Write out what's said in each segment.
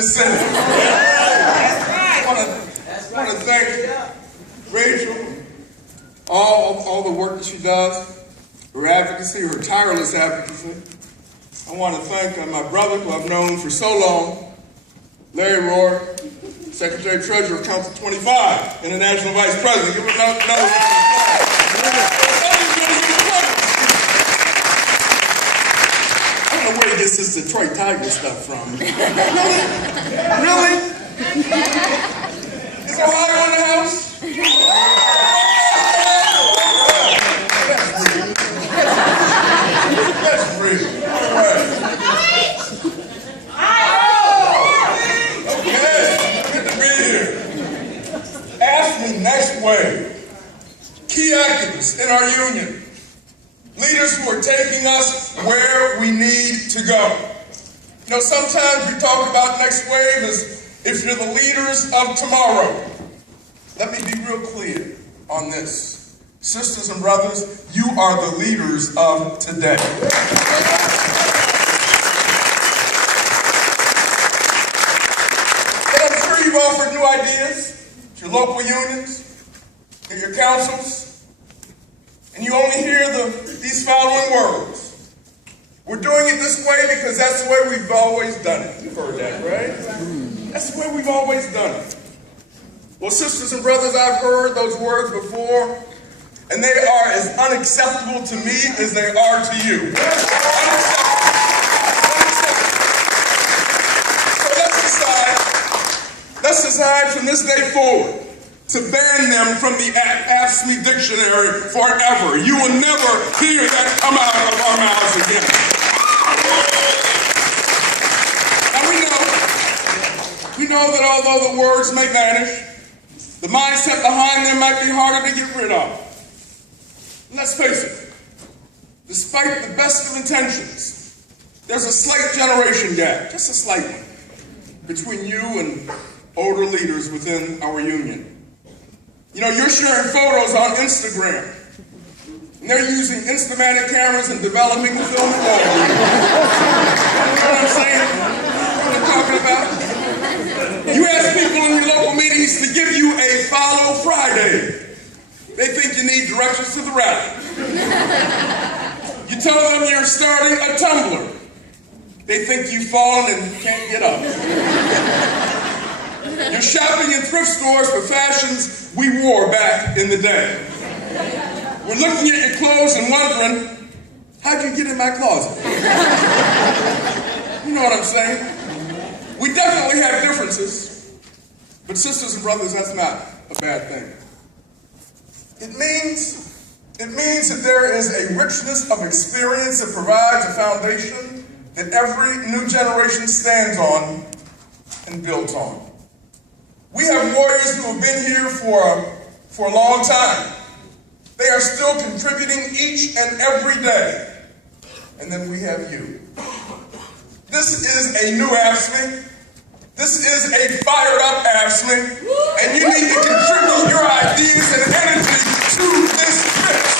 this city. That's right. I want to thank Rachel, all the work that she does, her advocacy, her tireless advocacy. I want to thank my brother, who I've known for so long, Larry Rohr, Secretary Treasurer, Council 25, International Vice President. Give him another round of applause. I don't know where he gets this Detroit Tigers stuff from. Really? Is Ohio in the house? That's real. All right. Okay, good to be here. AFSCME Next Wave. Key activists in our union. Leaders who are taking us where we need to go. You know, sometimes we talk about Next Wave as if you're the leaders of tomorrow. Let me be real clear on this. Sisters and brothers, you are the leaders of today. And I'm sure you've offered new ideas to your local unions, to your councils, and you only hear these following words. We're doing it this way because that's the way we've always done it. You've heard that, right? That's the way we've always done it. Well, sisters and brothers, I've heard those words before, and they are as unacceptable to me as they are to you. So let's decide from this day forward to ban them from the AFSCME dictionary forever. You will never hear that come out of our mouths again. Now we know that although the words may vanish, the mindset behind them might be harder to get rid of. And let's face it, despite the best of intentions, there's a slight generation gap, just a slight one, between you and older leaders within our union. You know, you're sharing photos on Instagram, and they're using Instamatic cameras and developing the film at Walgreens. You know what I'm saying? You know what I'm talking about? You ask people in your local meetings to give you a follow Friday. They think you need directions to the rally. You tell them you're starting a Tumblr. They think you've fallen and can't get up. You're shopping in thrift stores for fashions we wore back in the day. We're looking at your clothes and wondering, how'd you get in my closet? You know what I'm saying? We definitely have differences, but sisters and brothers, that's not a bad thing. It means that there is a richness of experience that provides a foundation that every new generation stands on and builds on. We have warriors who have been here for a long time. They are still contributing each and every day. And then we have you. This is a new AFSCME. This is a fired up AFSCME. And you need to contribute your ideas and energy to this fix.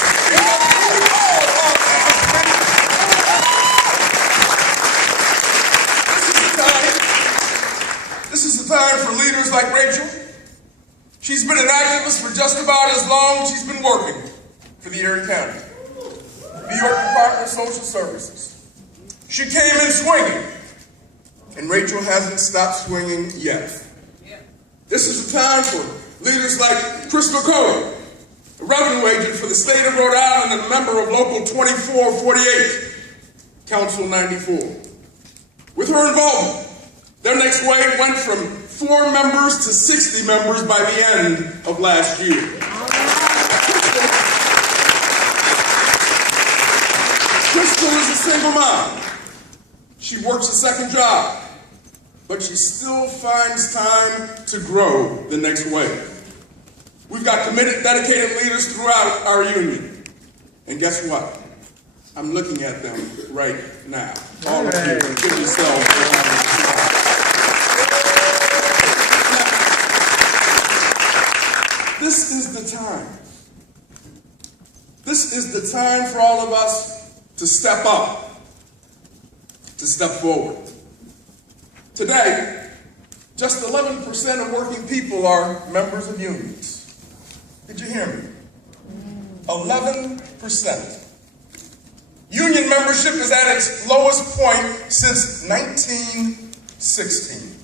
This is the time for leaders like Rachel. She's been an activist for just about as long as she's been working for the Erie County, New York Department of Social Services. She came in swinging, and Rachel hasn't stopped swinging yet. This is the time for leaders like Crystal Cody, a revenue agent for the state of Rhode Island and a member of Local 2448, Council 94. With her involvement, their next wave went from 4 members to 60 members by the end of last year. Crystal is a single mom. She works a second job, but she still finds time to grow the next wave. We've got committed, dedicated leaders throughout our union. And guess what? I'm looking at them right now. All of you, give yourselves a round of applause. This is the time. This is the time for all of us to step up, to step forward. Today, Just 11% of working people are members of unions. Did you hear me? 11%. Union membership is at its lowest point since 1916.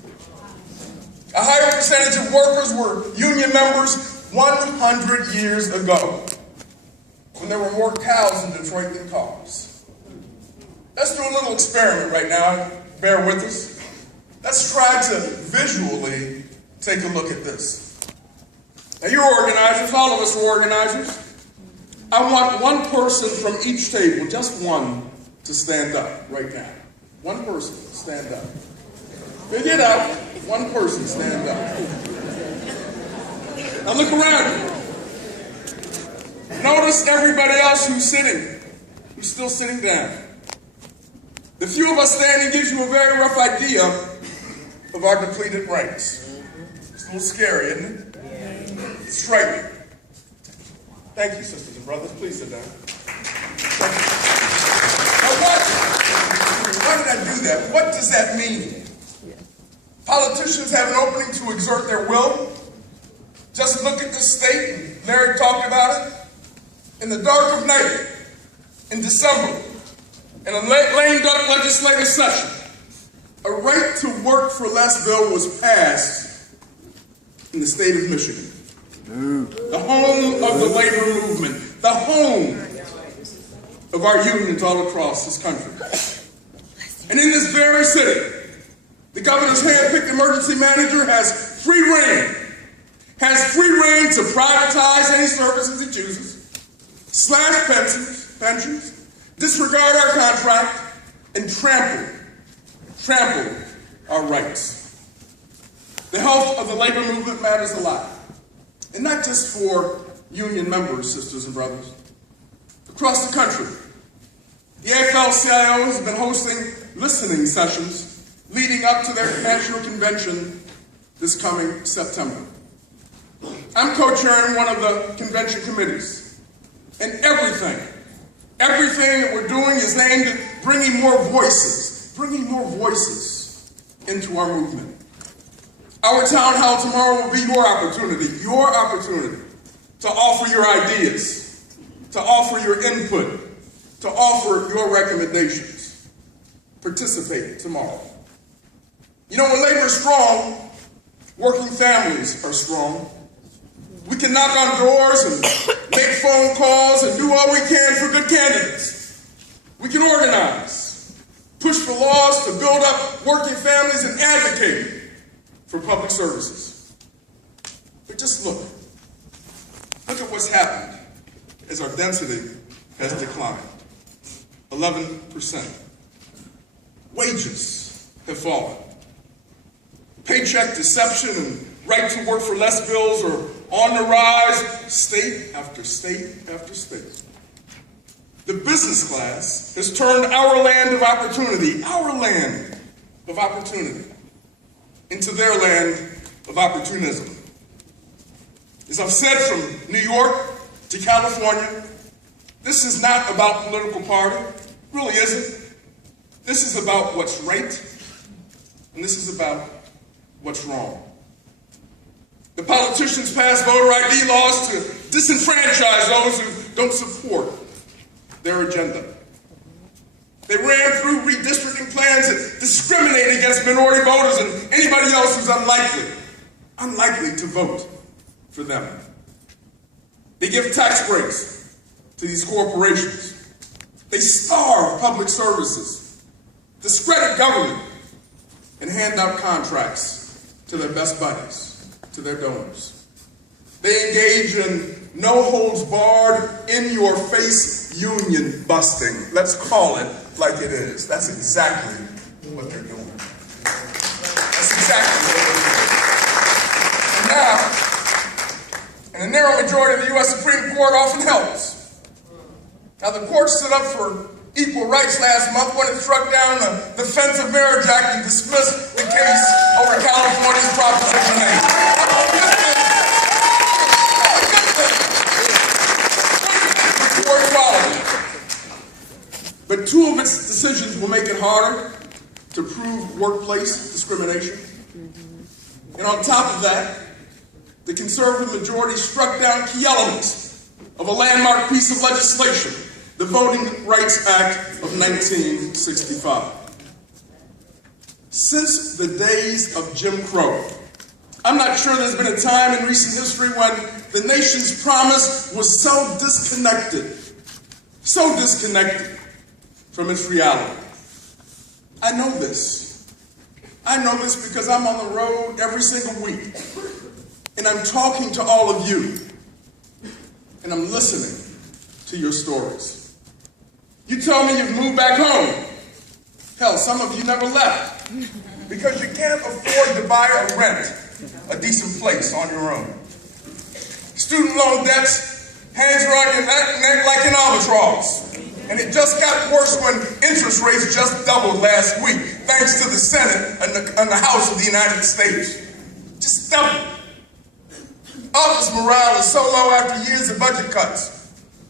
A higher percentage of workers were union members 100 years ago, when there were more cows in Detroit than cars. Let's do a little experiment right now. Bear with us. Let's try to visually take a look at this. Now, you're organizers. All of us are organizers. I want one person from each table, just one, to stand up right now. One person, stand up. Figure it out. One person, stand up. Now look around you. Notice everybody else who's still sitting down. The few of us standing gives you a very rough idea of our depleted ranks. It's a little scary, isn't it? It's frightening. Thank you, sisters and brothers. Please sit down. Thank you. Now, why did I do that? What does that mean? Politicians have an opening to exert their will. Just look at this state, and Larry talked about it. In the dark of night, in December, in a lame-duck legislative session, a right to work for less bill was passed in the state of Michigan. The home of the labor movement, the home of our unions all across this country. And in this very city, the governor's hand-picked emergency manager has free reign to privatize any services he chooses, slash pensions, disregard our contract, and trample our rights. The health of the labor movement matters a lot. And not just for union members, sisters and brothers. Across the country, the AFL-CIO has been hosting listening sessions leading up to their national convention this coming September. I'm co-chairing one of the convention committees. And everything that we're doing is aimed at bringing more voices into our movement. Our town hall tomorrow will be your opportunity to offer your ideas, to offer your input, to offer your recommendations. Participate tomorrow. You know, when labor is strong, working families are strong. We can knock on doors and make phone calls and do all we can for good candidates. We can organize, push for laws to build up working families and advocate for public services. But just look at what's happened as our density has declined. 11%. Wages have fallen. Paycheck deception and right to work for less bills are on the rise, state after state after state. The business class has turned our land of opportunity, into their land of opportunism. As I've said, from New York to California, this is not about political party. It really isn't. This is about what's right, and this is about what's wrong. The politicians pass voter ID laws to disenfranchise those who don't support their agenda. They ran through redistricting plans that discriminate against minority voters and anybody else who's unlikely to vote for them. They give tax breaks to these corporations. They starve public services, discredit government, and hand out contracts to their best buddies, to their donors. They engage in no-holds-barred, in-your-face union busting. Let's call it like it is. That's exactly what they're doing. That's exactly what they're doing. And a narrow majority of the U.S. Supreme Court often helps. Now, the court stood up for equal rights last month when it struck down the Defense of Marriage Act and dismissed the case over California's Proposition 8. But two of its decisions will make it harder to prove workplace discrimination. And on top of that, the conservative majority struck down key elements of a landmark piece of legislation, the Voting Rights Act of 1965. Since the days of Jim Crow, I'm not sure there's been a time in recent history when the nation's promise was so disconnected from its reality. I know this. I know this because I'm on the road every single week, and I'm talking to all of you, and I'm listening to your stories. You tell me you've moved back home. Hell, some of you never left because you can't afford to buy or rent a decent place on your own. Student loan debts hangs around your neck like an albatross. And it just got worse when interest rates just doubled last week, thanks to the Senate and the House of the United States. Just doubled. Office morale is so low after years of budget cuts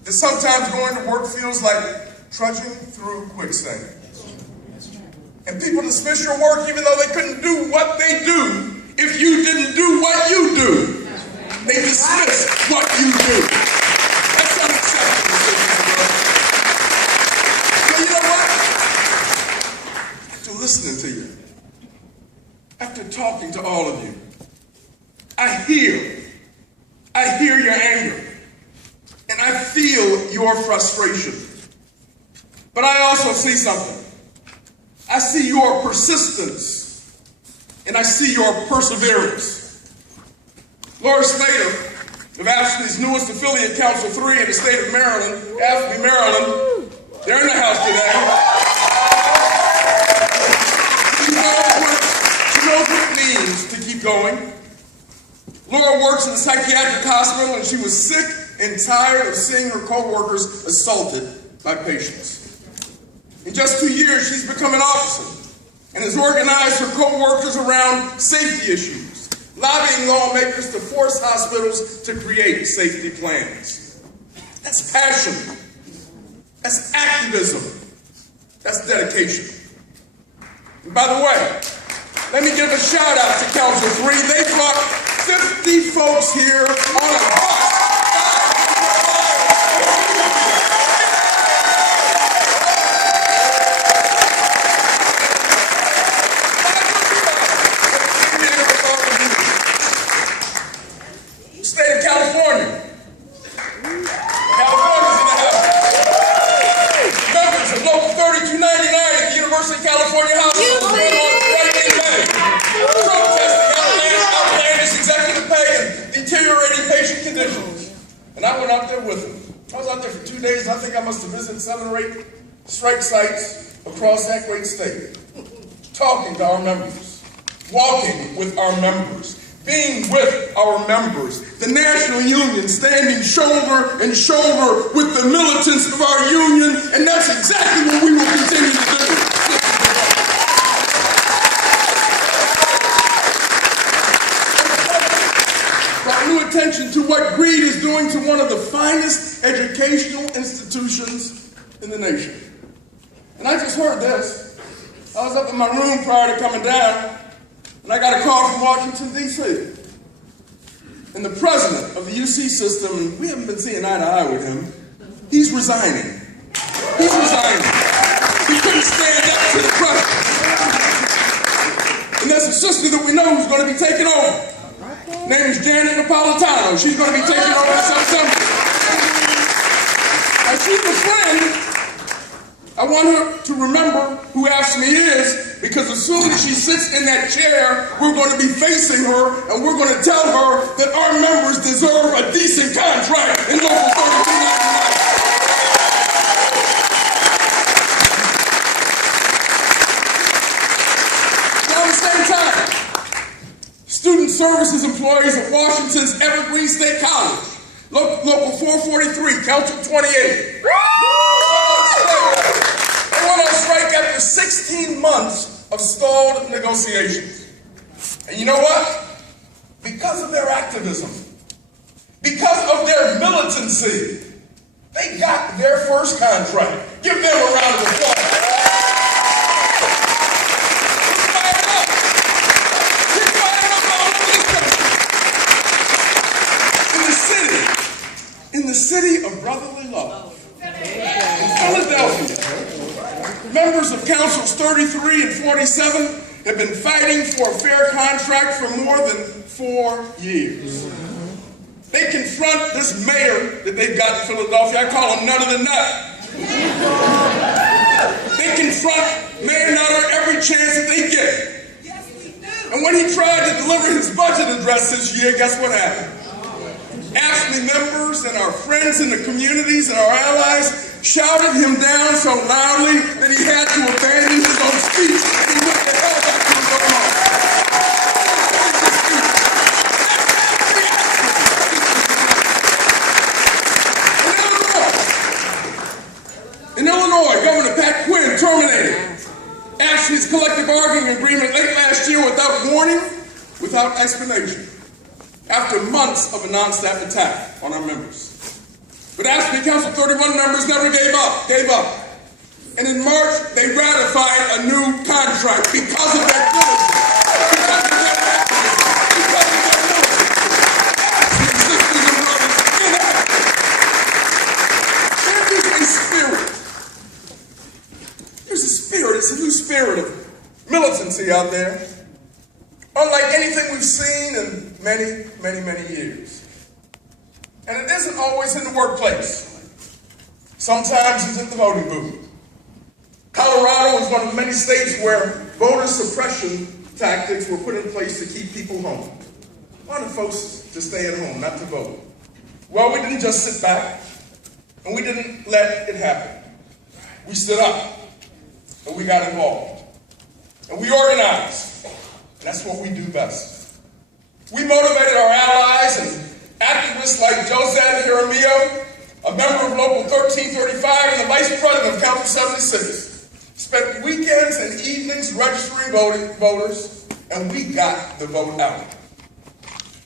that sometimes going to work feels like trudging through quicksand. And people dismiss your work even though they couldn't do what they do if you didn't do what you do. They dismiss what you do. That's unacceptable. So you know what? After listening to you, after talking to all of you, I hear your anger, and I feel your frustration. But I also see something. I see your persistence, and I see your perseverance. Laura Slater of AFSCME's newest affiliate, Council 3 in the state of Maryland, AFSCME Maryland, they're in the house today. She knows what it means to keep going. Laura works in a psychiatric hospital, and she was sick and tired of seeing her co-workers assaulted by patients. In just 2 years, she's become an officer and has organized her co-workers around safety issues, lobbying lawmakers to force hospitals to create safety plans. That's passion. That's activism. That's dedication. And by the way, let me give a shout out to Council 3. They brought 50 folks here on a bus. State of California. California's in the house. Members of Local 3299 at the University of California House will run on strike in May, protesting outlandish executive pay and deteriorating patient conditions. And I went out there with them. I was out there for 2 days. I think I must have visited 7 or 8 strike sites across that great state, talking to our members, walking with our members, being with our members, the national union standing shoulder and shoulder with the militants of our union, and that's exactly what we will continue to do. Brought new attention to what greed is doing to one of the finest educational institutions in the nation. And I just heard this. I was up in my room prior to coming down, and I got a call from Washington, D.C. And the president of the UC system, and we haven't been seeing eye to eye with him, he's resigning. He's resigning. He couldn't stand up to the president. And there's a sister that we know who's going to be taking over. Her name is Janet Napolitano. She's going to be taking over in September. And she's a friend. I want her to remember who AFSCME is, because as soon as she sits in that chair, we're going to be facing her, and we're going to tell her that our members deserve a decent contract in Local 3299. Now at the same time, student services employees at Washington's Evergreen State College, Local 443, Council 28. Went on strike after 16 months of stalled negotiations. And you know what? Because of their activism, because of their militancy, they got their first contract. Give them a round of applause. Keep fighting up all Members of Councils 33 and 47 have been fighting for a fair contract for more than 4 years. They confront this mayor that they've got in Philadelphia. I call him Nut of the Nut. They confront Mayor Nutter every chance that they get. Yes, we do. And when he tried to deliver his budget address this year, guess what happened? AFSCME members and our friends in the communities and our allies shouted him down so loudly that he had to abandon his own speech and he went the hell back to his own office. In Illinois, Governor Pat Quinn terminated AFSCME's collective bargaining agreement late last year without warning, without explanation, after months of a non-stop attack on our members. But AFSCME Council 31 members never gave up. And in March, they ratified a new contract because of their diligence, because of their activism, because of their diligence. AFSCME sisters and brothers in action. There is a spirit. There's a spirit, it's a new spirit of militancy out there, unlike anything we've seen in many, many, many years. And it isn't always in the workplace. Sometimes it's in the voting booth. Colorado is one of many states where voter suppression tactics were put in place to keep people home. Wanted folks to stay at home, not to vote. Well, we didn't just sit back, and we didn't let it happen. We stood up, and we got involved. And we organized. And that's what we do best. We motivated our allies and activists like Joseph Jaramillo, a member of Local 1335 and the Vice President of Council 76, spent weekends and evenings registering voters, and we got the vote out.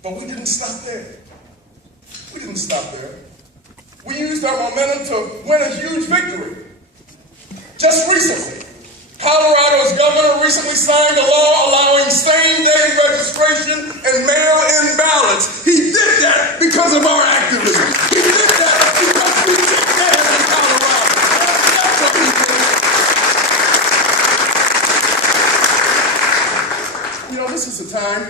But we didn't stop there. We used our momentum to win a huge victory. Just recently, Colorado's governor recently signed a law allowing same-day registration and mail-in ballots. He did that because of our activism. He did that because we took care in Colorado. That's what we did. You know, this is a time,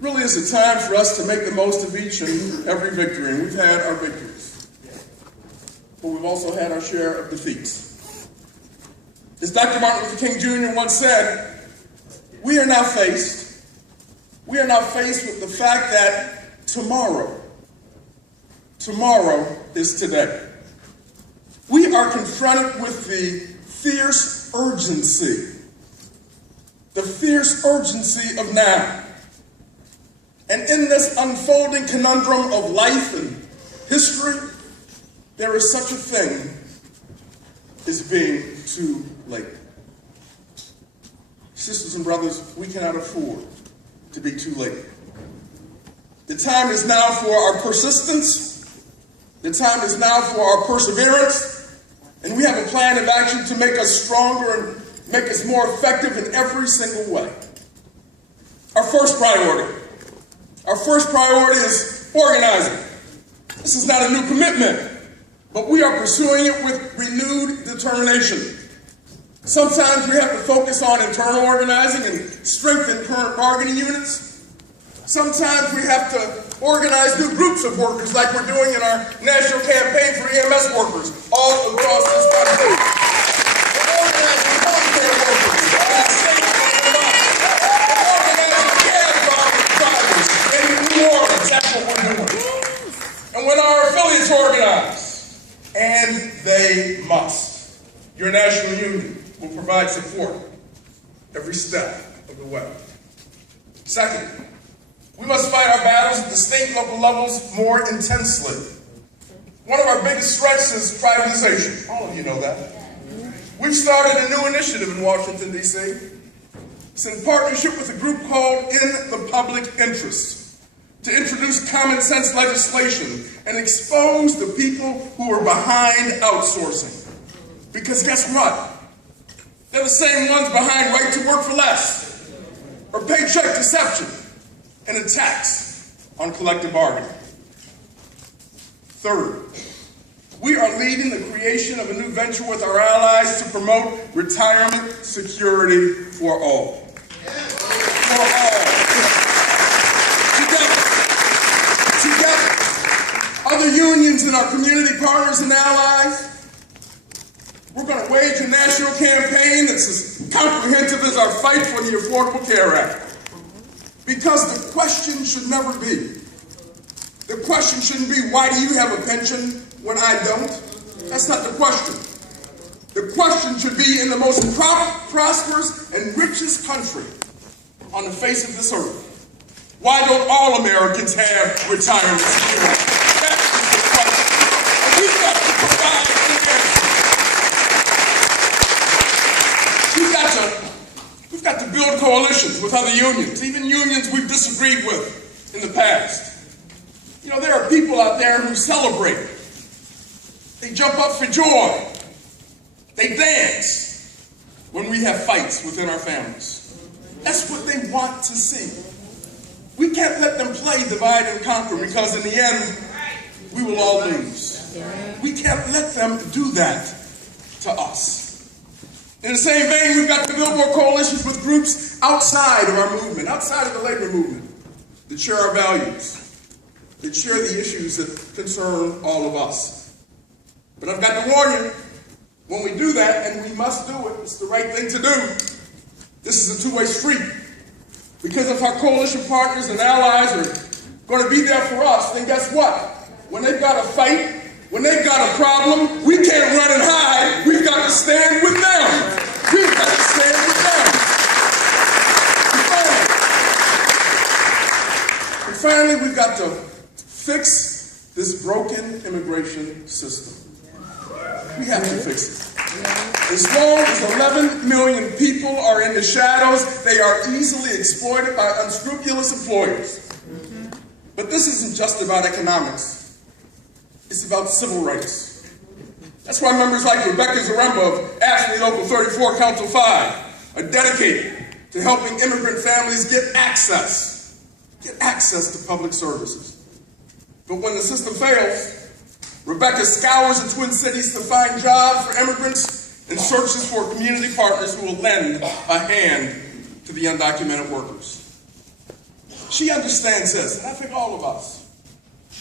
really is a time for us to make the most of each and every victory. And we've had our victories. But we've also had our share of defeats. As Dr. Martin Luther King Jr. once said, we are now faced with the fact that tomorrow is today. We are confronted with the fierce urgency of now. And in this unfolding conundrum of life and history, there is such a thing as being too late. Sisters and brothers, we cannot afford to be too late. The time is now for our persistence. The time is now for our perseverance. And we have a plan of action to make us stronger and make us more effective in every single way. Our first priority is organizing. This is not a new commitment, but we are pursuing it with renewed determination. Sometimes we have to focus on internal organizing and strengthen current bargaining units. Sometimes we have to organize new groups of workers like we're doing in our national campaign for EMS workers all across this country. We're organizing healthcare workers in the state of Illinois. We're organizing cab drivers in New Orleans. That's what we're doing. And when our affiliates organize, and they must, your national union will provide support every step of the way. Second, we must fight our battles at the state and local levels more intensely. One of our biggest threats is privatization. All of you know that. We've started a new initiative in Washington, D.C. It's in partnership with a group called In the Public Interest to introduce common sense legislation and expose the people who are behind outsourcing. Because guess what? They're the same ones behind right to work for less, or paycheck deception, and attacks on collective bargaining. Third, We are leading the creation of a new venture with our allies to promote retirement security for all. For all. Together, other unions and our community partners and allies, we're going to wage a national campaign that's as comprehensive as our fight for the Affordable Care Act. Because the question should never be, the question shouldn't be, why do you have a pension when I don't? That's not the question. The question should be, in the most prosperous and richest country on the face of this earth, why don't all Americans have retirement security? That is the question. And we've got to provide the answer. We've got to build coalitions with other unions, even unions we've disagreed with in the past. You know, there are people out there who celebrate. They jump up for joy. They dance when we have fights within our families. That's what they want to see. We can't let them play divide and conquer, because in the end, we will all lose. We can't let them do that to us. In the same vein, we've got to build more coalitions with groups outside of our movement, outside of the labor movement, that share our values, that share the issues that concern all of us. But I've got to warn you, when we do that, and we must do it, it's the right thing to do, this is a two-way street. Because if our coalition partners and allies are going to be there for us, then guess what? When they've got a fight, when they've got a problem, we can't run and hide. We've got to stand with them. We've got to stand with them. And finally, we've got to fix this broken immigration system. We have to fix it. As long as 11 million people are in the shadows, they are easily exploited by unscrupulous employers. But this isn't just about economics. It's about civil rights. That's why members like Rebecca Zaremba of AFSCME Local 34, Council 5 are dedicated to helping immigrant families get access to public services. But when the system fails, Rebecca scours the Twin Cities to find jobs for immigrants and searches for community partners who will lend a hand to the undocumented workers. She understands this, and I think all of us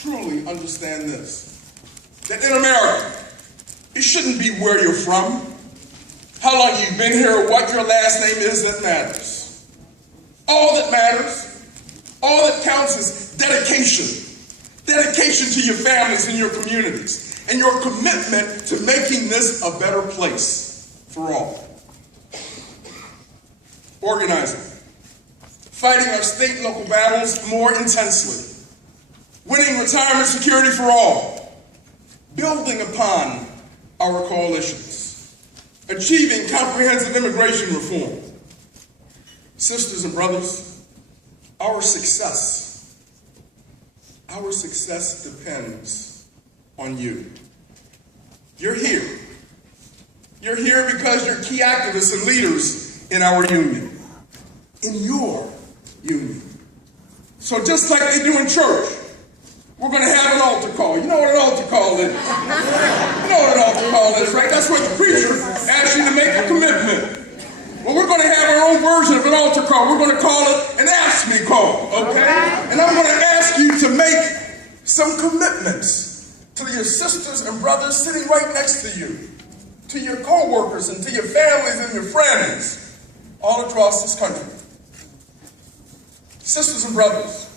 truly understand this, that in America, it shouldn't be where you're from, how long you've been here, or what your last name is that matters. All that matters, all that counts is dedication. Dedication to your families and your communities, and your commitment to making this a better place for all. Organizing. Fighting our state and local battles more intensely. Winning retirement security for all. Building upon our coalitions. Achieving comprehensive immigration reform. Sisters and brothers, our success depends on you. You're here. You're here because you're key activists and leaders in our union. In your union. So just like they do in church, we're going to have an altar call. You know what an altar call is? You know what an altar call is, right? That's where the preacher asks you to make a commitment. Well, we're going to have our own version of an altar call. We're going to call it an AFSCME call, okay? And I'm going to ask you to make some commitments to your sisters and brothers sitting right next to you, to your co-workers and to your families and your friends all across this country. Sisters and brothers,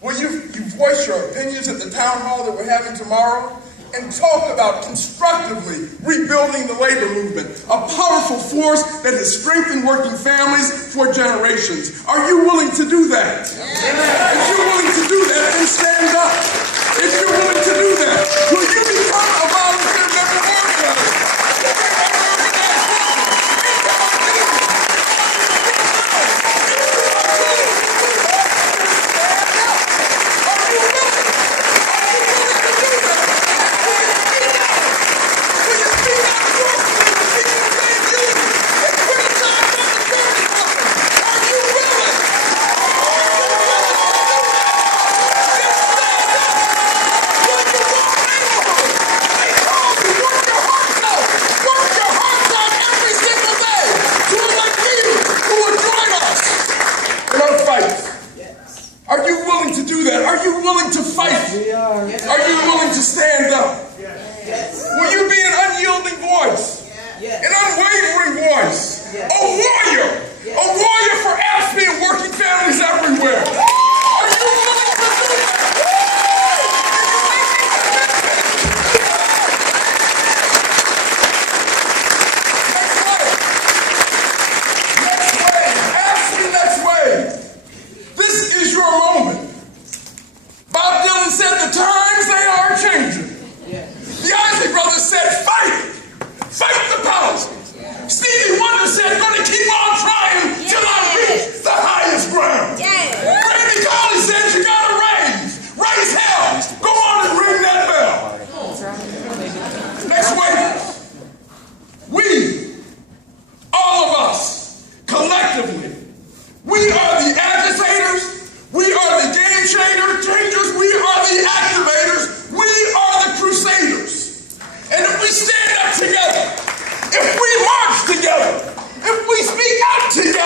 will you voice your opinions at the town hall that we're having tomorrow? And talk about constructively rebuilding the labor movement, a powerful force that has strengthened working families for generations. Are you willing to do that? Yeah. If you're willing to do that, then stand up. If you're willing to do that, will you become a volunteer member organizer?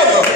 together.